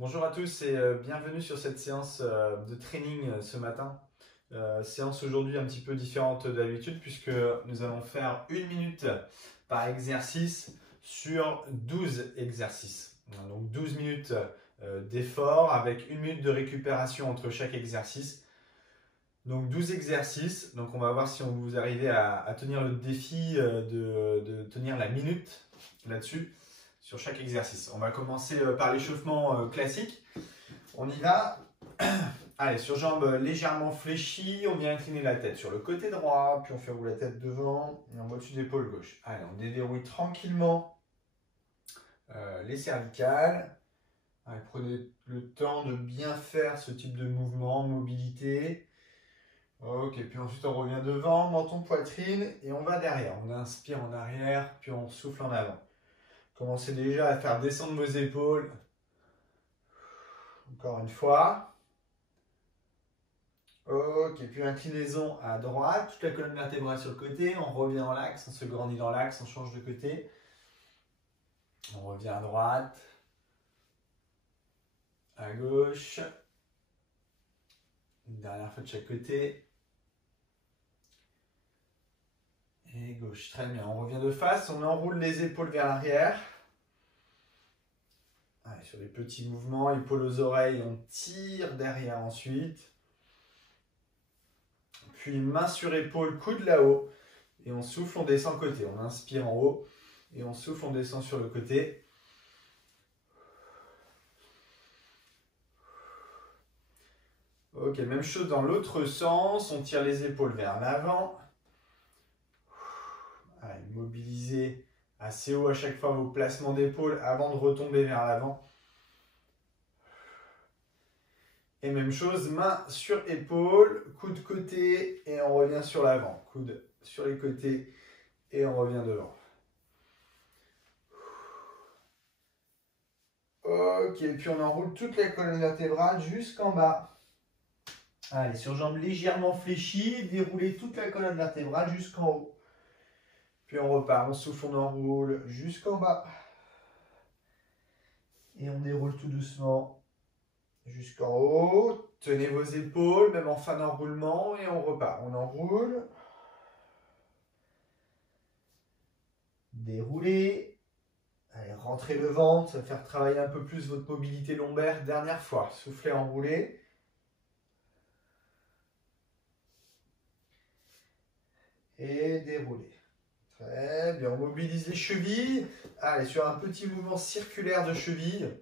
Bonjour à tous et bienvenue sur cette séance de training ce matin. Séance aujourd'hui un petit peu différente d'habitude puisque nous allons faire 1 minute par exercice sur 12 exercices. Donc 12 minutes d'effort avec 1 minute de récupération entre chaque exercice. Donc 12 exercices, donc on va voir si vous arrivez à tenir le défi de tenir la minute là-dessus sur chaque exercice. On va commencer par l'échauffement classique. On y va. Allez, sur jambes légèrement fléchies, on vient incliner la tête sur le côté droit, puis on fait rouler la tête devant et on va au-dessus de l'épaule gauche. Allez, on déverrouille tranquillement les cervicales. Allez, prenez le temps de bien faire ce type de mouvement, mobilité. Ok, puis ensuite on revient devant, menton, poitrine et on va derrière. On inspire en arrière, puis on souffle en avant. Commencez déjà à faire descendre vos épaules. Encore une fois. Ok, puis inclinaison à droite, toute la colonne vertébrale sur le côté. On revient dans l'axe, on se grandit dans l'axe, on change de côté. On revient à droite, à gauche. Une dernière fois de chaque côté. Et gauche, très bien. On revient de face, on enroule les épaules vers l'arrière. Allez, sur les petits mouvements, épaules aux oreilles, on tire derrière ensuite. Puis main sur épaule, coude là-haut. Et on souffle, on descend côté. On inspire en haut et on souffle, on descend sur le côté. Ok, même chose dans l'autre sens. On tire les épaules vers l'avant. Allez, mobilisez assez haut à chaque fois vos placements d'épaules avant de retomber vers l'avant. Et même chose, main sur épaule, coude côté et on revient sur l'avant. Coude sur les côtés et on revient devant. Ok, puis on enroule toute la colonne vertébrale jusqu'en bas. Allez, sur jambes légèrement fléchies, déroulez toute la colonne vertébrale jusqu'en haut. Puis on repart, on souffle, on enroule jusqu'en bas. Et on déroule tout doucement jusqu'en haut. Tenez vos épaules, même en fin d'enroulement, et on repart. On enroule. Déroulez. Allez, rentrez le ventre, ça va faire travailler un peu plus votre mobilité lombaire. Dernière fois, soufflez, enroulez. Et déroulez. Très bien, on mobilise les chevilles. Allez, sur un petit mouvement circulaire de cheville.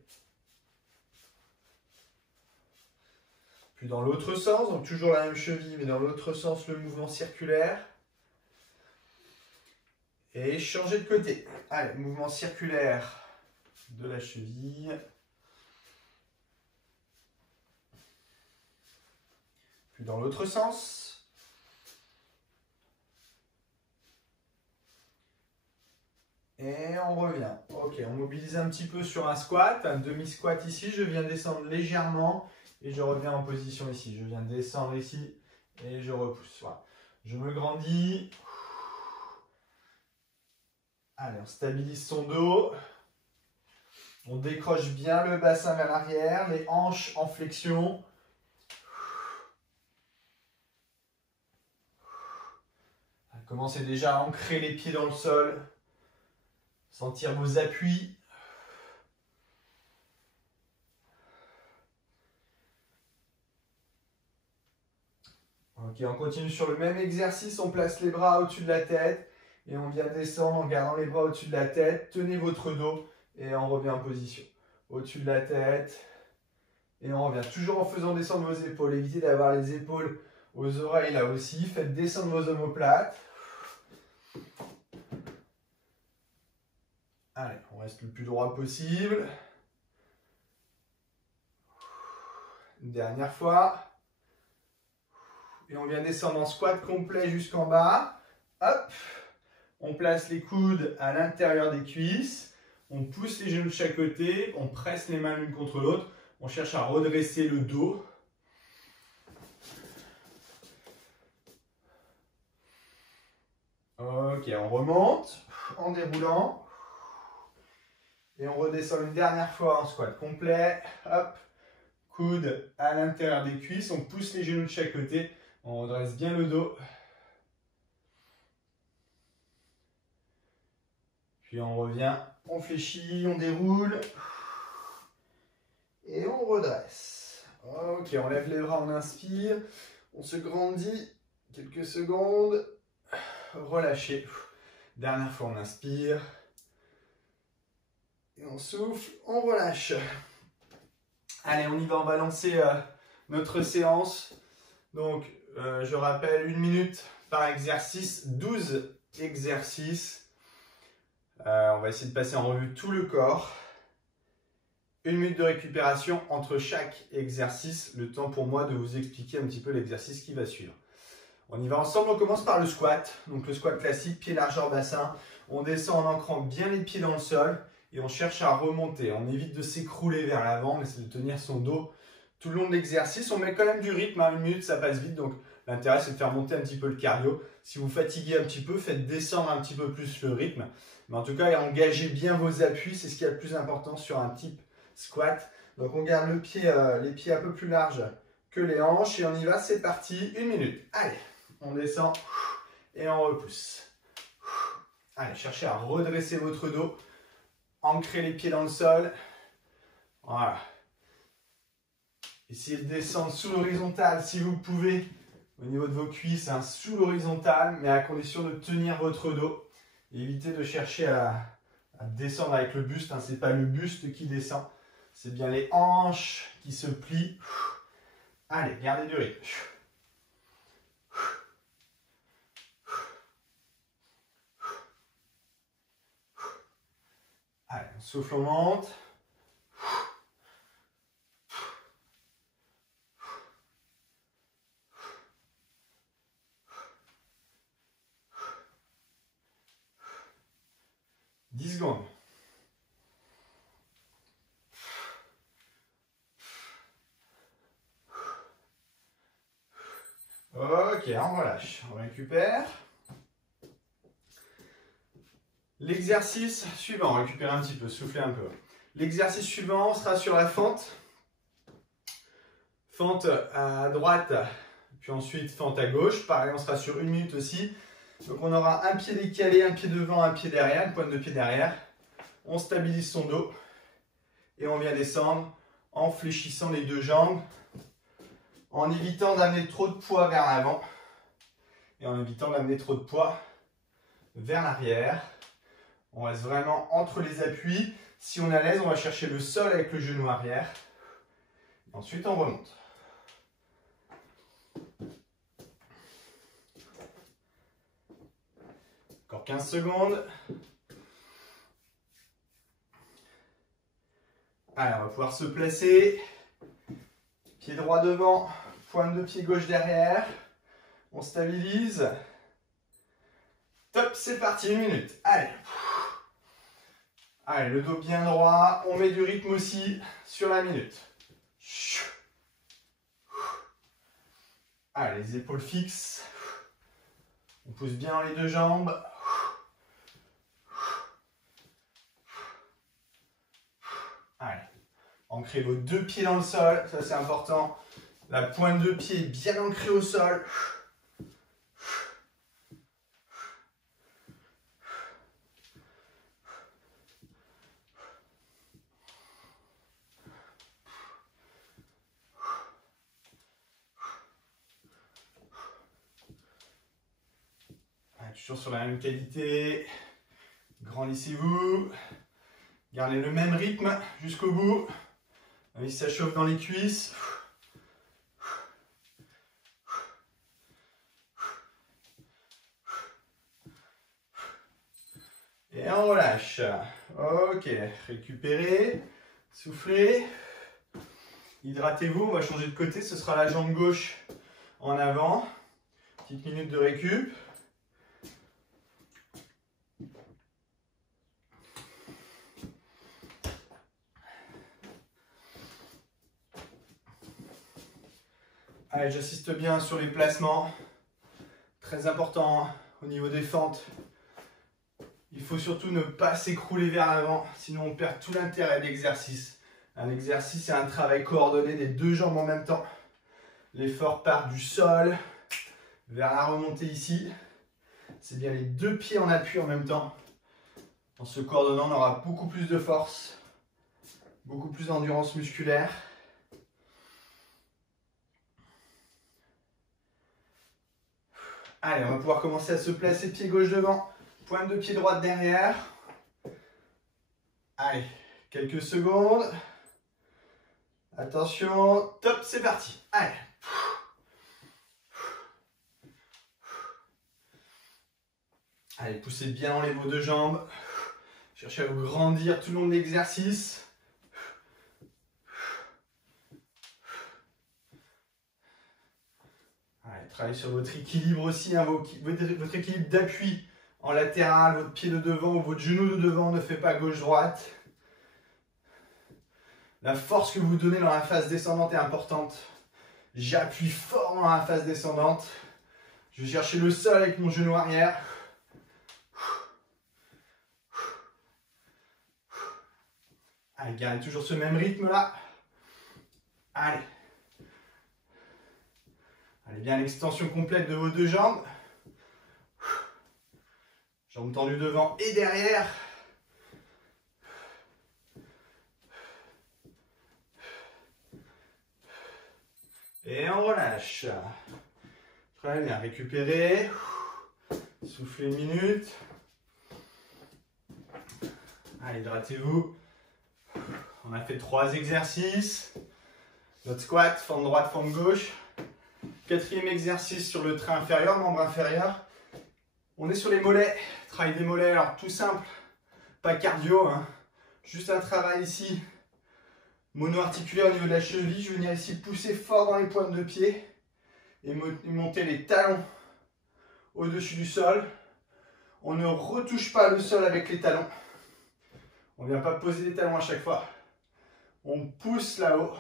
Puis dans l'autre sens, donc toujours la même cheville, mais dans l'autre sens, le mouvement circulaire. Et changer de côté. Allez, mouvement circulaire de la cheville. Puis dans l'autre sens. Et on revient. Ok, on mobilise un petit peu sur un squat, un demi-squat ici. Je viens descendre légèrement et je reviens en position ici. Je viens descendre ici et je repousse. Voilà. Je me grandis. Allez, on stabilise son dos. On décroche bien le bassin vers l'arrière, les hanches en flexion. Commencez déjà à ancrer les pieds dans le sol. Sentir vos appuis. Ok, on continue sur le même exercice. On place les bras au-dessus de la tête. Et on vient descendre en gardant les bras au-dessus de la tête. Tenez votre dos et on revient en position. Au-dessus de la tête. Et on revient toujours en faisant descendre vos épaules. Évitez d'avoir les épaules aux oreilles là aussi. Faites descendre vos omoplates. Allez, on reste le plus droit possible. Une dernière fois. Et on vient descendre en squat complet jusqu'en bas. Hop. On place les coudes à l'intérieur des cuisses. On pousse les genoux de chaque côté. On presse les mains l'une contre l'autre. On cherche à redresser le dos. Ok, on remonte en déroulant. Et on redescend une dernière fois en squat complet. Hop, coude à l'intérieur des cuisses. On pousse les genoux de chaque côté. On redresse bien le dos. Puis on revient, on fléchit, on déroule. Et on redresse. Ok, on lève les bras, on inspire. On se grandit. Quelques secondes. Relâchez. Dernière fois, on inspire. Et on souffle, on relâche. Allez, on y va, on va lancer notre séance. Donc, je rappelle, 1 minute par exercice, 12 exercices. On va essayer de passer en revue tout le corps. 1 minute de récupération entre chaque exercice, le temps pour moi de vous expliquer un petit peu l'exercice qui va suivre. On y va ensemble, on commence par le squat. Donc le squat classique, pied largeur bassin. On descend en ancrant bien les pieds dans le sol et on cherche à remonter. On évite de s'écrouler vers l'avant, on essaie de tenir son dos tout le long de l'exercice. On met quand même du rythme, à 1 minute ça passe vite, donc l'intérêt c'est de faire monter un petit peu le cardio. Si vous fatiguez un petit peu, faites descendre un petit peu plus le rythme. Mais en tout cas, engagez bien vos appuis, c'est ce qui est le plus important sur un type squat. Donc on garde le pied, les pieds un peu plus larges que les hanches et on y va, c'est parti, 1 minute. Allez, on descend et on repousse. Allez, cherchez à redresser votre dos, ancrez les pieds dans le sol. Voilà. Essayez de descendre sous l'horizontale si vous pouvez, au niveau de vos cuisses, hein, sous l'horizontale, mais à condition de tenir votre dos. Évitez de chercher à descendre avec le buste, hein, ce n'est pas le buste qui descend, c'est bien les hanches qui se plient. Allez, gardez du rythme. Allez, on souffle, on monte. Secondes. Ok, on relâche, on récupère. L'exercice suivant, on récupère un petit peu, soufflez un peu. L'exercice suivant sera sur la fente. Fente à droite, puis ensuite fente à gauche. Pareil, on sera sur 1 minute aussi. Donc on aura un pied décalé, un pied devant, un pied derrière, une pointe de pied derrière. On stabilise son dos et on vient descendre en fléchissant les deux jambes, en évitant d'amener trop de poids vers l'avant et en évitant d'amener trop de poids vers l'arrière. On reste vraiment entre les appuis. Si on est à l'aise, on va chercher le sol avec le genou arrière. Ensuite, on remonte. Encore 15 secondes. Allez, on va pouvoir se placer. Pied droit devant, pointe de pied gauche derrière. On stabilise. Top, c'est parti, 1 minute. Allez. Allez, le dos bien droit. On met du rythme aussi sur la minute. Allez, les épaules fixes. On pousse bien les deux jambes. Allez, ancrez vos deux pieds dans le sol, ça c'est important. La pointe de pied bien ancrée au sol. Allez, toujours sur la même qualité. Grandissez-vous. Gardez le même rythme jusqu'au bout. Allez, ça chauffe dans les cuisses. Et on relâche. Ok, récupérez, soufflez. Hydratez-vous, on va changer de côté, ce sera la jambe gauche en avant. Petite minute de récup. Allez, j'assiste bien sur les placements. Très important au niveau des fentes. Il faut surtout ne pas s'écrouler vers l'avant, sinon on perd tout l'intérêt de l'exercice. Un exercice, c'est un travail coordonné des deux jambes en même temps. L'effort part du sol vers la remontée ici. C'est bien les deux pieds en appui en même temps. En se coordonnant, on aura beaucoup plus de force, beaucoup plus d'endurance musculaire. Allez, on va pouvoir commencer à se placer pied gauche devant, pointe de pied droite derrière. Allez, quelques secondes. Attention, top, c'est parti. Allez. Allez, poussez bien dans les vos deux jambes. Cherchez à vous grandir tout le long de l'exercice. Allez, travaillez sur votre équilibre aussi, hein, votre équilibre d'appui en latéral, votre pied de devant ou votre genou de devant ne fait pas gauche-droite. La force que vous donnez dans la phase descendante est importante. J'appuie fort dans la phase descendante. Je vais chercher le sol avec mon genou arrière. Allez, gardez toujours ce même rythme là. Allez. Allez, bien l'extension complète de vos deux jambes. Jambes tendues devant et derrière. Et on relâche. Très bien, récupérez. Soufflez une minute. Allez, hydratez-vous. On a fait 3 exercices. Notre squat, forme droite, forme gauche. 4e exercice sur le trait inférieur, membre inférieur. On est sur les mollets. Travail des mollets, alors tout simple. Pas cardio, hein. Juste un travail ici. Mono-articulaire au niveau de la cheville. Je vais venir ici pousser fort dans les pointes de pied. Et monter les talons au-dessus du sol. On ne retouche pas le sol avec les talons. On ne vient pas poser les talons à chaque fois. On pousse là-haut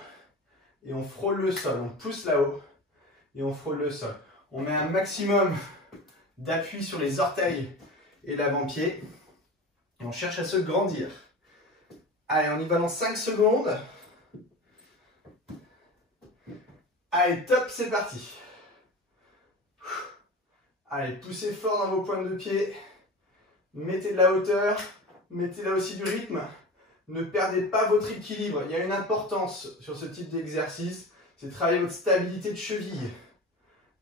et on frôle le sol. On pousse là-haut et on frôle le sol. On met un maximum d'appui sur les orteils et l'avant-pied. Et on cherche à se grandir. Allez, on y va dans 5 secondes. Allez, top, c'est parti. Allez, poussez fort dans vos pointes de pied. Mettez de la hauteur. Mettez là aussi du rythme. Ne perdez pas votre équilibre. Il y a une importance sur ce type d'exercice. C'est travailler votre stabilité de cheville.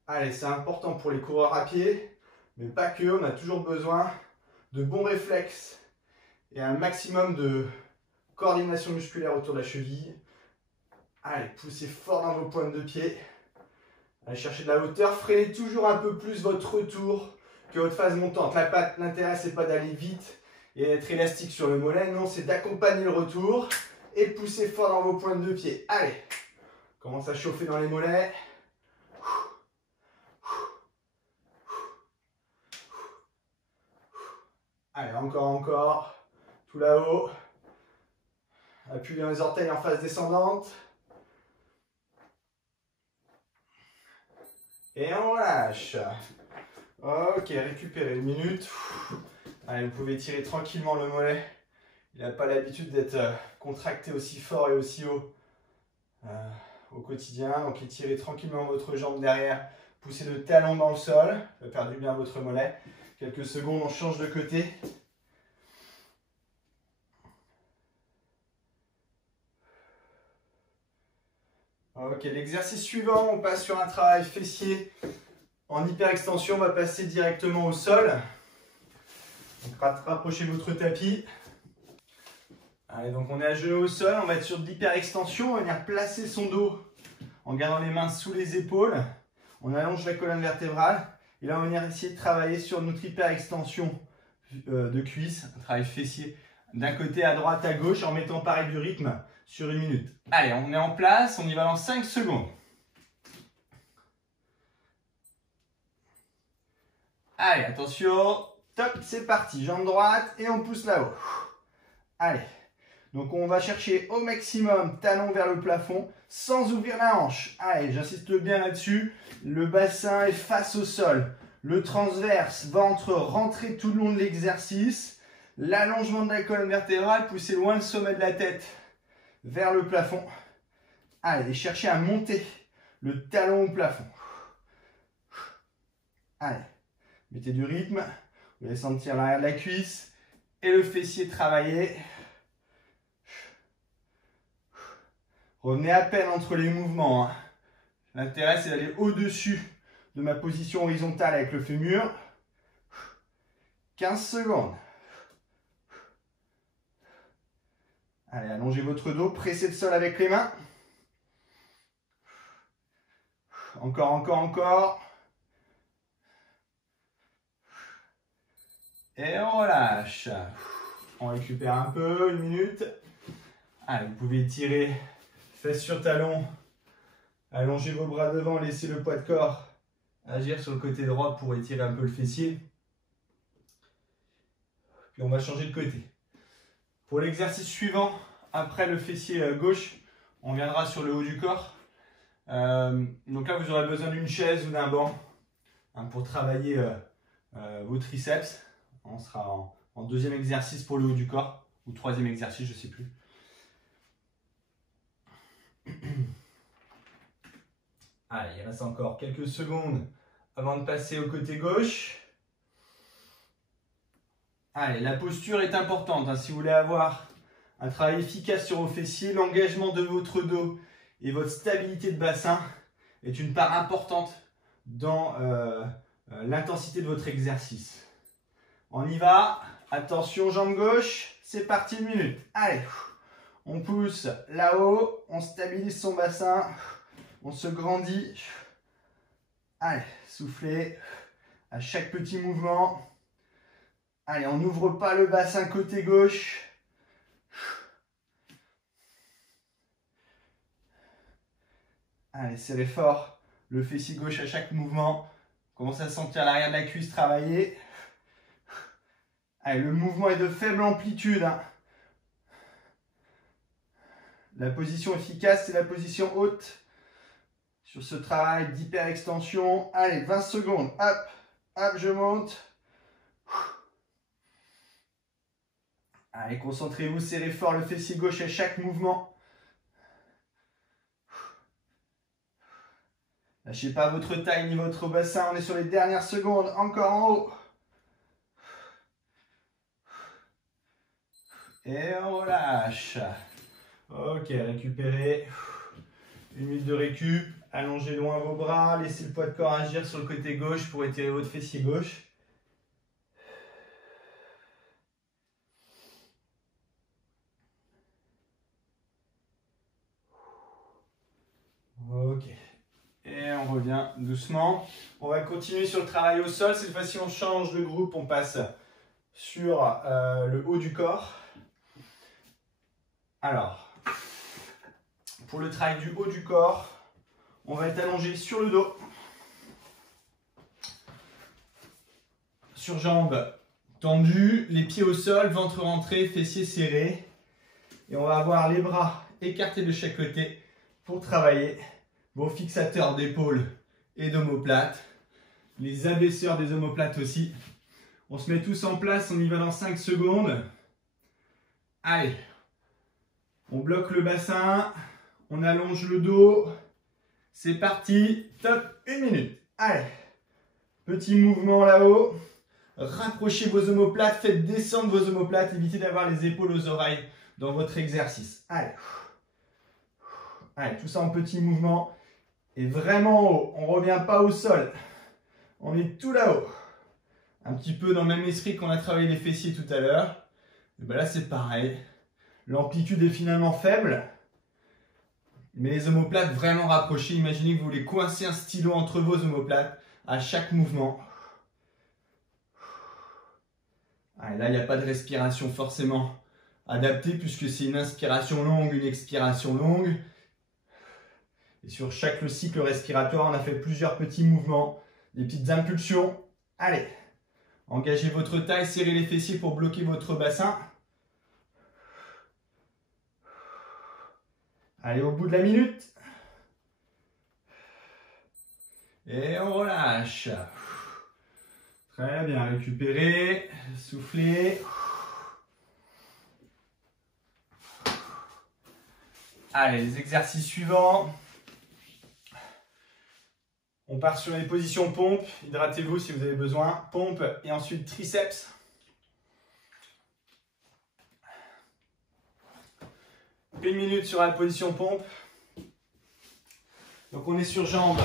Allez, c'est important pour les coureurs à pied. Mais pas que. On a toujours besoin de bons réflexes. Et un maximum de coordination musculaire autour de la cheville. Allez, poussez fort dans vos pointes de pied. Allez chercher de la hauteur. Freinez toujours un peu plus votre retour que votre phase montante. L'intérêt, c'est pas d'aller vite et d'être élastique sur le mollet. Non, c'est d'accompagner le retour et pousser fort dans vos pointes de pied. Allez, commence à chauffer dans les mollets. Allez, encore. Tout là-haut. Appuyez les orteils en phase descendante. Et on relâche. Ok, récupérez une minute. Allez, vous pouvez tirer tranquillement le mollet. Il n'a pas l'habitude d'être contracté aussi fort et aussi haut au quotidien. Donc étirez tranquillement votre jambe derrière. Poussez le talon dans le sol. Ça va faire du bien à votre mollet. Quelques secondes, on change de côté. Ok, l'exercice suivant, on passe sur un travail fessier en hyperextension. On va passer directement au sol. Donc rapprochez votre tapis. Allez, donc on est à genoux au sol, on va être sur de l'hyperextension. On va venir placer son dos en gardant les mains sous les épaules. On allonge la colonne vertébrale. Et là, on va venir essayer de travailler sur notre hyperextension de cuisse, un travail fessier d'un côté à droite à gauche en mettant pareil du rythme sur une minute. Allez, on est en place, on y va dans 5 secondes. Allez, attention, top, c'est parti, jambe droite et on pousse là-haut. Allez, donc on va chercher au maximum talon vers le plafond sans ouvrir la hanche. Allez, j'insiste bien là-dessus, le bassin est face au sol. Le transverse, ventre rentré tout le long de l'exercice. l'allongement de la colonne vertébrale, poussez loin le sommet de la tête vers le plafond. Allez, cherchez à monter le talon au plafond. Allez, mettez du rythme. Vous allez sentir l'arrière de la cuisse et le fessier travailler. Revenez à peine entre les mouvements. L'intérêt, c'est d'aller au-dessus de ma position horizontale avec le fémur. 15 secondes. Allez, allongez votre dos, pressez le sol avec les mains. Encore, encore, encore. Et on relâche. On récupère un peu, 1 minute. Allez, vous pouvez étirer fesses sur talons. Allongez vos bras devant, laissez le poids de corps agir sur le côté droit pour étirer un peu le fessier. Puis on va changer de côté. Pour l'exercice suivant, après le fessier gauche, on viendra sur le haut du corps. Donc là, vous aurez besoin d'une chaise ou d'un banc pour travailler vos triceps. On sera en deuxième exercice pour le haut du corps, ou troisième exercice, je ne sais plus. Allez, il reste encore quelques secondes avant de passer au côté gauche. Allez, la posture est importante. Si vous voulez avoir un travail efficace sur vos fessiers, l'engagement de votre dos et votre stabilité de bassin est une part importante dans l'intensité de votre exercice. On y va. Attention, jambe gauche. C'est parti, 1 minute. Allez, on pousse là-haut. On stabilise son bassin. On se grandit. Allez, soufflez à chaque petit mouvement. Allez, on n'ouvre pas le bassin côté gauche. Allez, serrez fort le fessier gauche à chaque mouvement. Commencez à sentir l'arrière de la cuisse travailler. Allez, le mouvement est de faible amplitude. La position efficace, c'est la position haute. Sur ce travail d'hyperextension. Allez, 20 secondes. Hop, hop, je monte. Allez, concentrez-vous, serrez fort le fessier gauche à chaque mouvement. Lâchez pas votre taille ni votre bassin, on est sur les dernières secondes, encore en haut. Et on relâche. Ok, récupérez. 1 minute de récup. Allongez loin vos bras, laissez le poids de corps agir sur le côté gauche pour étirer votre fessier gauche. Ok. Et on revient doucement. On va continuer sur le travail au sol. Cette fois-ci, on change de groupe. On passe sur le haut du corps. Alors, pour le travail du haut du corps, on va être allongé sur le dos. Sur jambes tendues, les pieds au sol, ventre rentré, fessiers serrés. Et on va avoir les bras écartés de chaque côté pour travailler vos fixateurs d'épaule et d'omoplate, les abaisseurs des omoplates aussi. On se met tous en place, on y va dans 5 secondes. Allez, on bloque le bassin, on allonge le dos. C'est parti, top, 1 minute. Allez, petit mouvement là-haut. Rapprochez vos omoplates, faites descendre vos omoplates, évitez d'avoir les épaules aux oreilles dans votre exercice. Allez, allez, tout ça en petits mouvements. Et vraiment haut, on ne revient pas au sol. On est tout là-haut. Un petit peu dans le même esprit qu'on a travaillé les fessiers tout à l'heure. Et bien là, c'est pareil. L'amplitude est finalement faible. Mais les omoplates vraiment rapprochées. Imaginez que vous voulez coincer un stylo entre vos omoplates à chaque mouvement. Allez, là, il n'y a pas de respiration forcément adaptée puisque c'est une inspiration longue, une expiration longue. Et sur chaque cycle respiratoire, on a fait plusieurs petits mouvements, des petites impulsions. Allez, engagez votre taille, serrez les fessiers pour bloquer votre bassin. Allez, au bout de la minute. Et on relâche. Très bien, récupérez, soufflez. Allez, les exercices suivants. On part sur les positions pompe. Hydratez-vous si vous avez besoin. Pompe et ensuite triceps. Une minute sur la position pompe. Donc on est sur jambes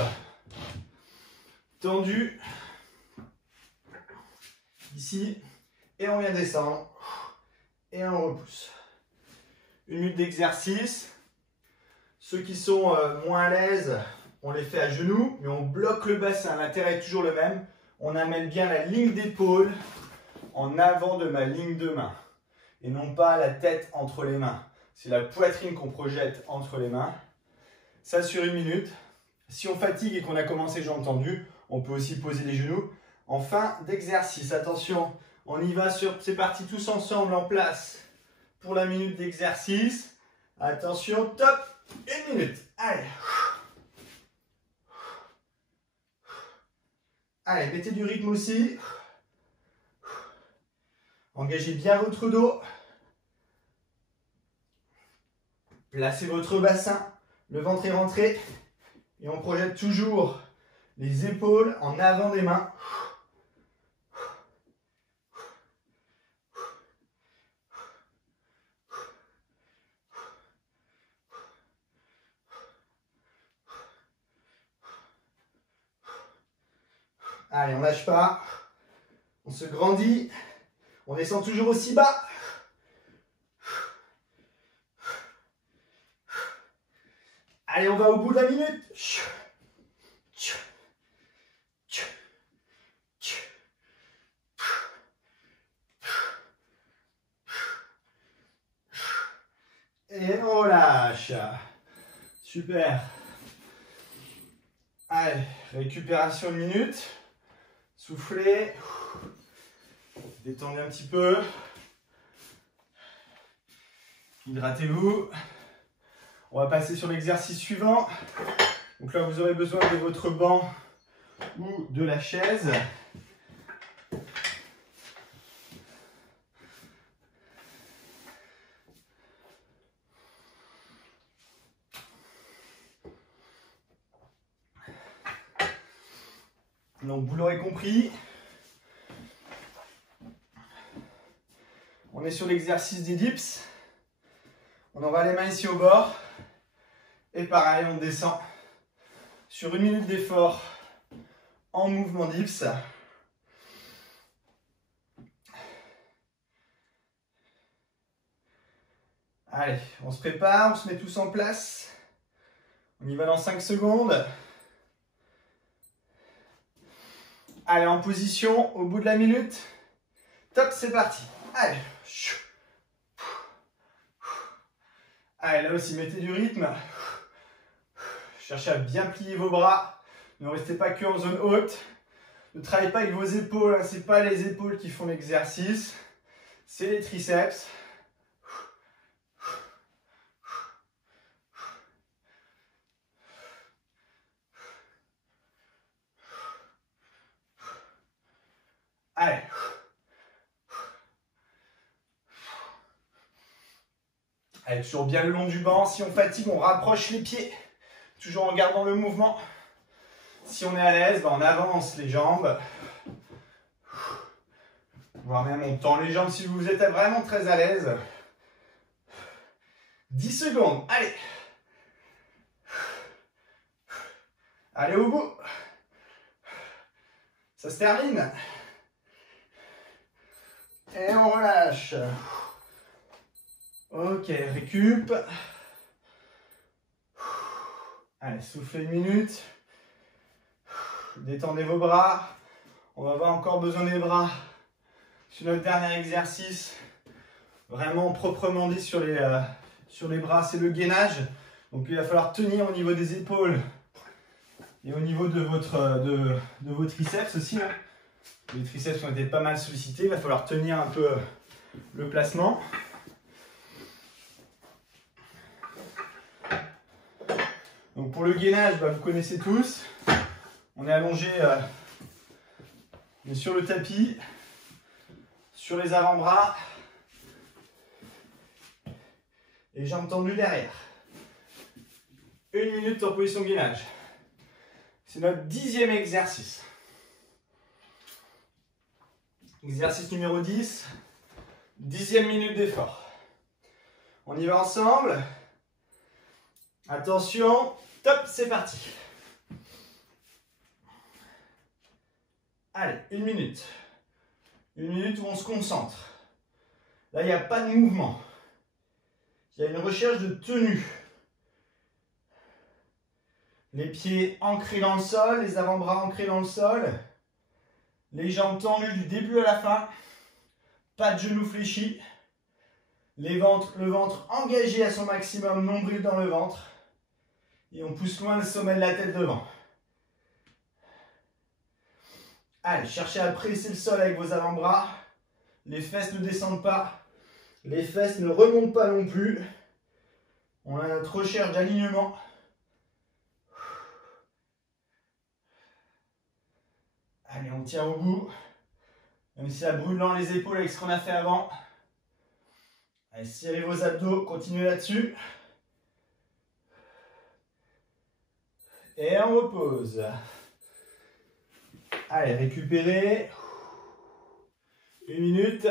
tendues. Ici. Et on vient descendre. Et on repousse. Une minute d'exercice. Ceux qui sont moins à l'aise, on les fait à genoux, mais on bloque le bassin. L'intérêt est toujours le même. On amène bien la ligne d'épaule en avant de ma ligne de main. Et non pas la tête entre les mains. C'est la poitrine qu'on projette entre les mains. Ça sur une minute. Si on fatigue et qu'on a commencé jambes tendues, on peut aussi poser les genoux. En fin d'exercice, attention, on y va sur... C'est parti tous ensemble en place pour la minute d'exercice. Attention, top, une minute. Allez. Allez, mettez du rythme aussi. Engagez bien votre dos. Placez votre bassin. Le ventre est rentré. Et on projette toujours les épaules en avant des mains. Allez, on ne lâche pas. On se grandit. On descend toujours aussi bas. Allez, on va au bout de la minute. Et on relâche. Super. Allez, récupération une minute. Soufflez. Détendez un petit peu. Hydratez-vous. On va passer sur l'exercice suivant. Donc là, vous aurez besoin de votre banc ou de la chaise. Donc vous l'aurez compris, on est sur l'exercice des dips. On envoie les mains ici au bord. Et pareil, on descend sur une minute d'effort en mouvement dips. Allez, on se prépare, on se met tous en place. On y va dans 5 secondes. Allez, en position, au bout de la minute. Top, c'est parti. Allez. Allez, là aussi, mettez du rythme. Cherchez à bien plier vos bras. Ne restez pas que en zone haute. Ne travaillez pas avec vos épaules. Ce n'est pas les épaules qui font l'exercice. C'est les triceps. Allez. Allez, toujours bien le long du banc. Si on fatigue, on rapproche les pieds. Toujours en gardant le mouvement. Si on est à l'aise, on avance les jambes. Voire même on tend les jambes si vous êtes vraiment très à l'aise. 10 secondes. Allez. Allez au bout. Ça se termine. Et on relâche. Ok, récup. Allez, soufflez une minute. Détendez vos bras. On va avoir encore besoin des bras sur notre dernier exercice. Vraiment proprement dit sur les bras, c'est le gainage. Donc il va falloir tenir au niveau des épaules et au niveau de vos triceps aussi. Hein. Les triceps ont été pas mal sollicités. Il va falloir tenir un peu le placement. Donc pour le gainage, vous connaissez tous. On est allongé on est sur le tapis, sur les avant-bras et jambes tendues derrière. 1 minute en position de gainage. C'est notre 10e exercice. Exercice numéro 10, 10e minute d'effort. On y va ensemble. Attention, top, c'est parti. Allez, 1 minute. 1 minute où on se concentre. Là, il n'y a pas de mouvement. Il y a une recherche de tenue. Les pieds ancrés dans le sol, les avant-bras ancrés dans le sol. Les jambes tendues du début à la fin. Pas de genoux fléchis. Le ventre engagé à son maximum, nombril dans le ventre. Et on pousse loin le sommet de la tête devant. Allez, cherchez à presser le sol avec vos avant-bras. Les fesses ne descendent pas. Les fesses ne remontent pas non plus. On a notre recherche d'alignement. Allez, on tient au bout. Même si ça brûle dans les épaules avec ce qu'on a fait avant. Allez, serrez vos abdos, continuez là-dessus. Et on repose. Allez, récupérez. 1 minute.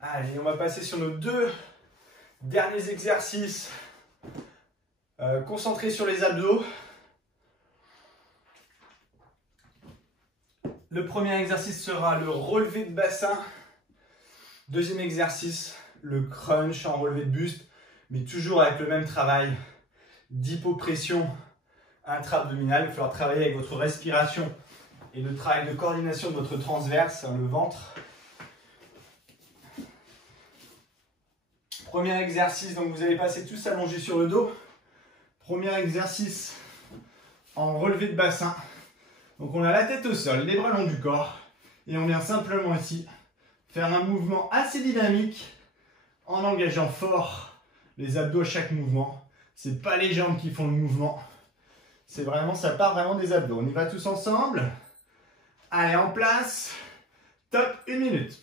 Allez, on va passer sur nos 2 derniers exercices. Concentrés sur les abdos. Le premier exercice sera le relevé de bassin. Deuxième exercice, le crunch en relevé de buste, mais toujours avec le même travail d'hypopression intra-abdominale. Il va falloir travailler avec votre respiration et le travail de coordination de votre transverse, le ventre. Premier exercice, donc vous allez passer tous allongés sur le dos. Premier exercice en relevé de bassin. Donc on a la tête au sol, les bras long du corps. Et on vient simplement ici faire un mouvement assez dynamique en engageant fort les abdos à chaque mouvement. Ce n'est pas les jambes qui font le mouvement. C'est vraiment, ça part vraiment des abdos. On y va tous ensemble. Allez, en place. Top, 1 minute.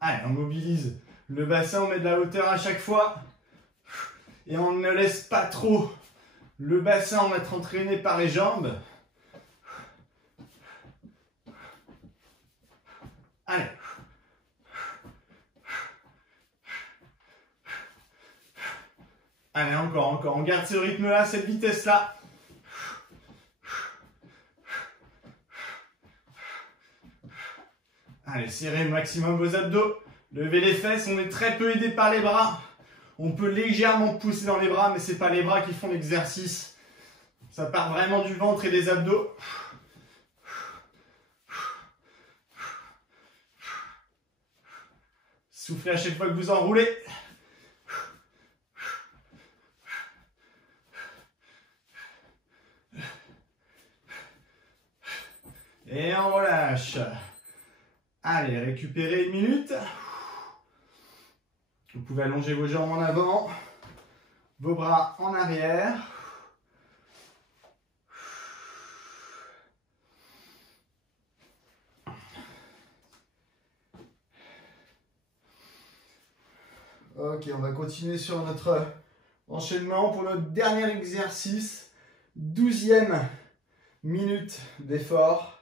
Allez, on mobilise le bassin, on met de la hauteur à chaque fois. Et on ne laisse pas trop le bassin en être entraîné par les jambes. Allez. Allez, encore. On garde ce rythme-là, cette vitesse-là. Allez, serrez au maximum vos abdos. Levez les fesses, on est très peu aidé par les bras. On peut légèrement pousser dans les bras, mais ce n'est pas les bras qui font l'exercice. Ça part vraiment du ventre et des abdos. Soufflez à chaque fois que vous enroulez. Et on relâche. Allez, récupérez 1 minute. Vous pouvez allonger vos jambes en avant, vos bras en arrière. Ok, on va continuer sur notre enchaînement pour notre dernier exercice. 12e minute d'effort.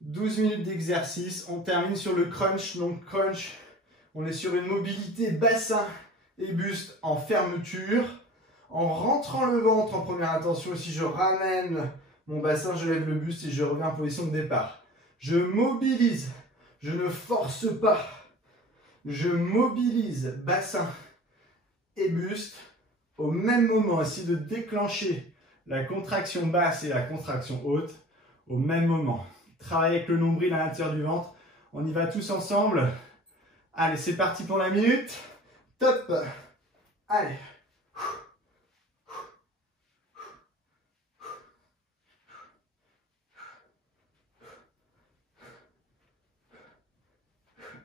12 minutes d'exercice. On termine sur le crunch. Donc crunch, on est sur une mobilité bassin et buste en fermeture. En rentrant le ventre en première intention. Si je ramène mon bassin, je lève le buste et je reviens en position de départ. Je mobilise. Je ne force pas. Je mobilise bassin et buste au même moment. Essayer de déclencher la contraction basse et la contraction haute au même moment. Travaillez avec le nombril à l'intérieur du ventre. On y va tous ensemble. Allez, c'est parti pour la minute. Top. Allez.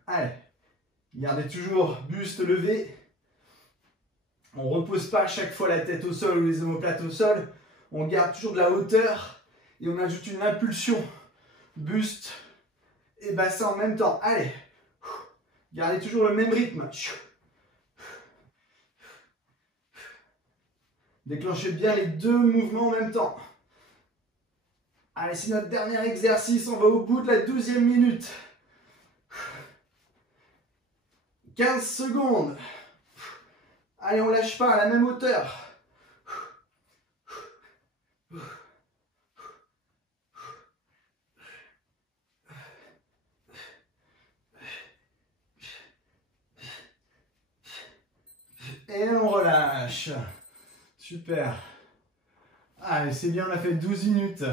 Allez. Gardez toujours buste levé. On ne repose pas à chaque fois la tête au sol ou les omoplates au sol. On garde toujours de la hauteur et on ajoute une impulsion. Buste et bassin en même temps. Allez, gardez toujours le même rythme. Déclenchez bien les deux mouvements en même temps. Allez, c'est notre dernier exercice. On va au bout de la 12e minute. 15 secondes. Allez, on lâche pas à la même hauteur. Et on relâche. Super. Allez, c'est bien, on a fait 12 minutes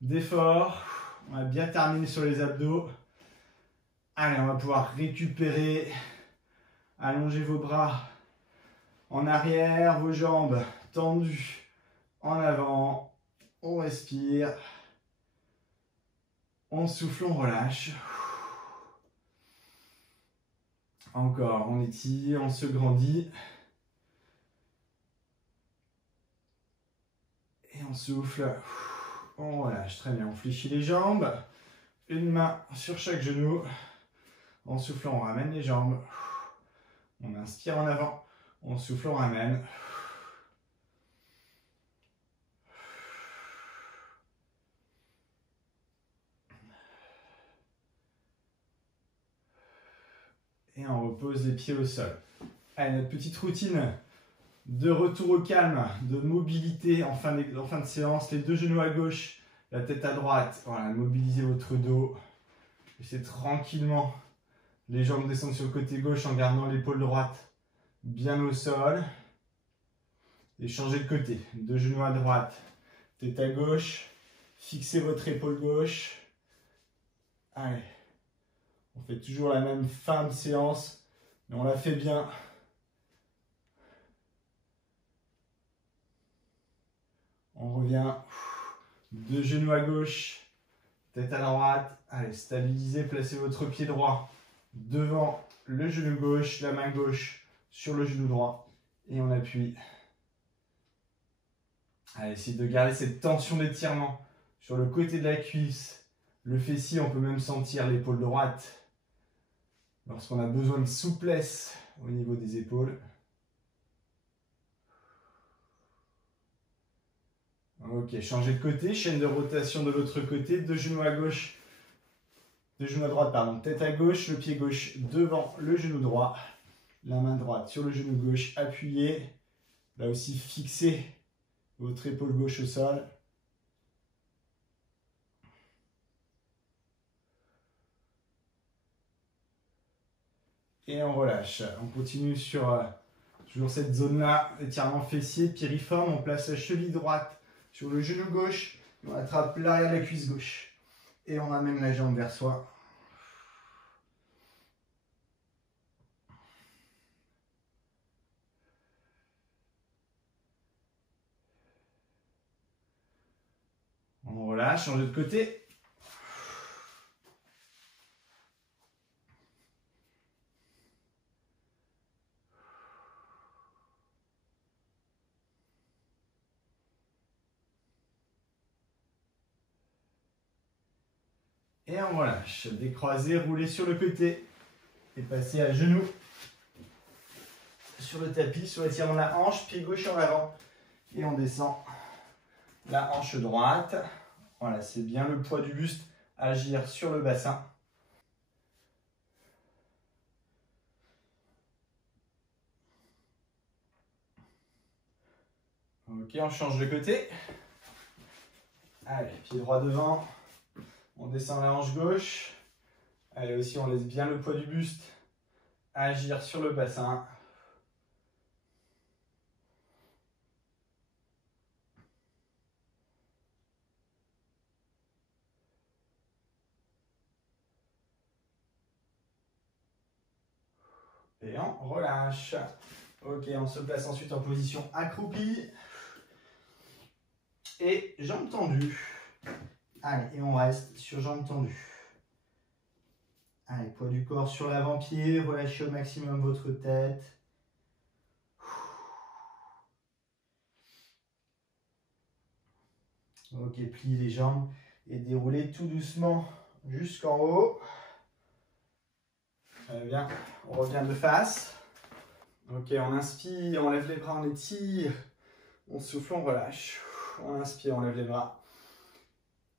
d'effort. On a bien terminé sur les abdos. Allez, on va pouvoir récupérer. Allongez vos bras en arrière, vos jambes tendues en avant. On respire. On souffle, on relâche. Encore, on étire, on se grandit. Et on souffle. On relâche, très bien. On fléchit les jambes. Une main sur chaque genou. En soufflant, on ramène les jambes. On inspire en avant. On souffle, on ramène. Et on repose les pieds au sol. Allez, notre petite routine de retour au calme, de mobilité en fin de séance. Les deux genoux à gauche, la tête à droite. Voilà, mobilisez votre dos. Laissez tranquillement les jambes descendre sur le côté gauche en gardant l'épaule droite bien au sol. Et changez de côté. Deux genoux à droite, tête à gauche. Fixez votre épaule gauche. Allez. On fait toujours la même fin de séance, mais on la fait bien. On revient. Deux genoux à gauche, tête à droite. Allez, stabilisez, placez votre pied droit devant le genou gauche, la main gauche sur le genou droit. Et on appuie. Allez, essayez de garder cette tension d'étirement sur le côté de la cuisse. Le fessier, on peut même sentir l'épaule droite. Lorsqu'on a besoin de souplesse au niveau des épaules. Ok, changez de côté, chaîne de rotation de l'autre côté, deux genoux à gauche, deux genoux à droite, pardon, tête à gauche, le pied gauche devant le genou droit, la main droite sur le genou gauche, appuyez, là aussi fixez votre épaule gauche au sol. Et on relâche. On continue sur toujours cette zone-là, étirement fessier, piriforme. On place la cheville droite sur le genou gauche. On attrape l'arrière de la cuisse gauche. Et on ramène la jambe vers soi. On relâche, change de côté. Et on relâche. Décroisez, roulez sur le côté. Et passez à genoux. Sur le tapis, sur l'étirement de la hanche, pied gauche en avant. Et on descend la hanche droite. Voilà, c'est bien le poids du buste. Agir sur le bassin. Ok, on change de côté. Allez, pied droit devant. On descend la hanche gauche. Allez, aussi, on laisse bien le poids du buste agir sur le bassin. Et on relâche. Ok, on se place ensuite en position accroupie. Et jambes tendues. Allez, et on reste sur jambes tendues. Allez, poids du corps sur l'avant-pied. Relâchez au maximum votre tête. Ok, pliez les jambes et déroulez tout doucement jusqu'en haut. Très bien, on revient de face. Ok, on inspire, on lève les bras, on étire. On souffle, on relâche. On inspire, on lève les bras.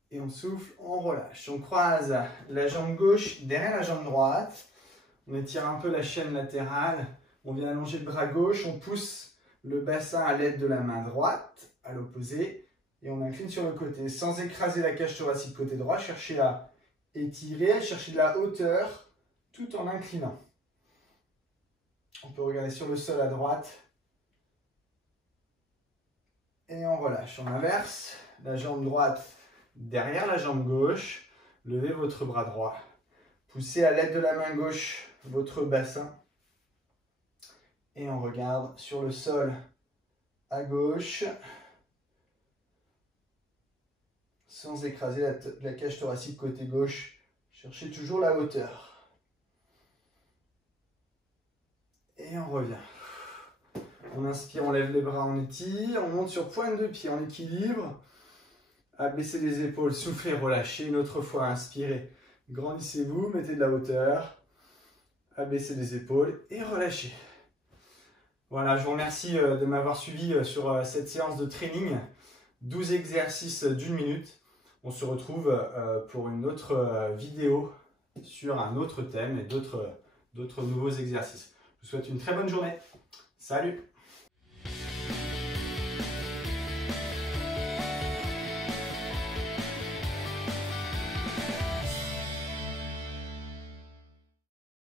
Et on souffle, on relâche. On croise la jambe gauche derrière la jambe droite. On étire un peu la chaîne latérale. On vient allonger le bras gauche. On pousse le bassin à l'aide de la main droite, à l'opposé. Et on incline sur le côté. Sans écraser la cage thoracique côté droit, cherchez à étirer, à chercher de la hauteur, tout en inclinant. On peut regarder sur le sol à droite. Et on relâche. On inverse. La jambe droite derrière la jambe gauche. Levez votre bras droit. Poussez à l'aide de la main gauche votre bassin. Et on regarde sur le sol à gauche. Sans écraser la cage thoracique côté gauche. Cherchez toujours la hauteur. Et on revient. On inspire, on lève les bras, on étire. On monte sur pointe de pied en équilibre. Abaissez les épaules, soufflez, relâchez. Une autre fois, inspirez. Grandissez-vous, mettez de la hauteur. Abaissez les épaules et relâchez. Voilà, je vous remercie de m'avoir suivi sur cette séance de training. 12 exercices d'1 minute. On se retrouve pour une autre vidéo sur un autre thème et d'autres nouveaux exercices. Je vous souhaite une très bonne journée. Salut!